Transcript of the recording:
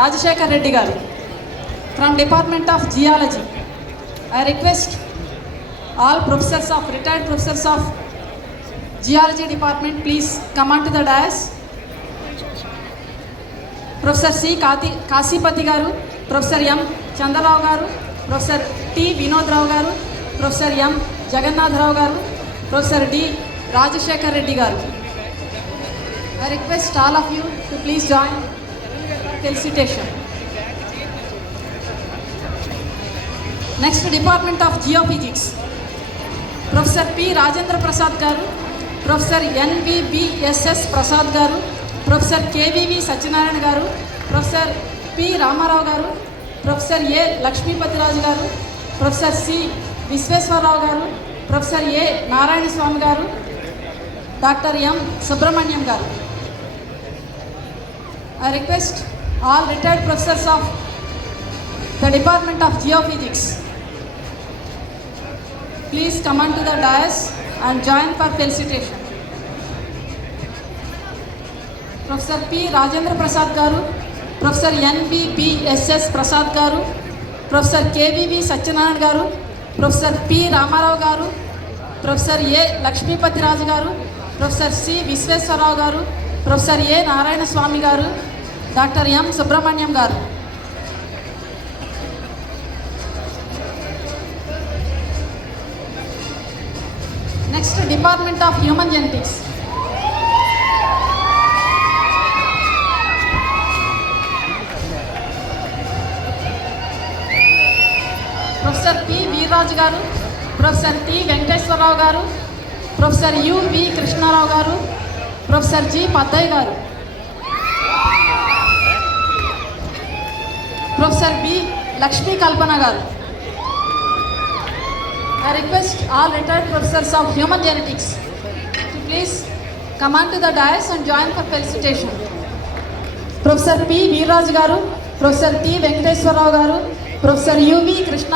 Rajashekar Reddy garu from Department of Geology. I request all professors of retired professors of Geology department please come on to the dais. Professor C. Kasipati garu, Professor M. Chandarao garu, Professor T. Vinod Rao garu, Professor M. Jagannath Rao garu, Professor D. Rajashekar Reddy garu. I request all of you to please join felicitation. Next, Department of Geophysics. Professor P. Rajendra Prasad garu, Professor NVBSS Prasad garu, Professor KVV Satyanarayana garu, Professor P. Ramarao garu, Professor A. Lakshmipati Raju garu, Professor C. Visveswarrao garu, Professor A. Narayana Swami garu, Dr. M. Subramaniam garu. I request all retired professors of the Department of Geophysics please come on to the dais and join for felicitation. Professor P. Rajendra Prasad garu, Professor NVBSS Prasad garu, Professor KVV Satyanarayana garu, Professor P. Ramarao garu, Professor A. Lakshmipati Raju garu, Professor C. Visveswarrao garu, Professor A. Narayana Swami garu, Dr. M. Subramaniam garu. Next, Department of Human Genetics. Professor P. Veeraj garu, Professor T. Venkateswarrao garu, Professor U. V. Krishnarao garu, Professor G. Padday garu, Professor B. Lakshmi Kalpana garu. I request all retired professors of human genetics to please come on to the dais and join for felicitation. Professor P. Veeraj garu, Professor T. Venkateswarrao garu, Professor U. V. Krishna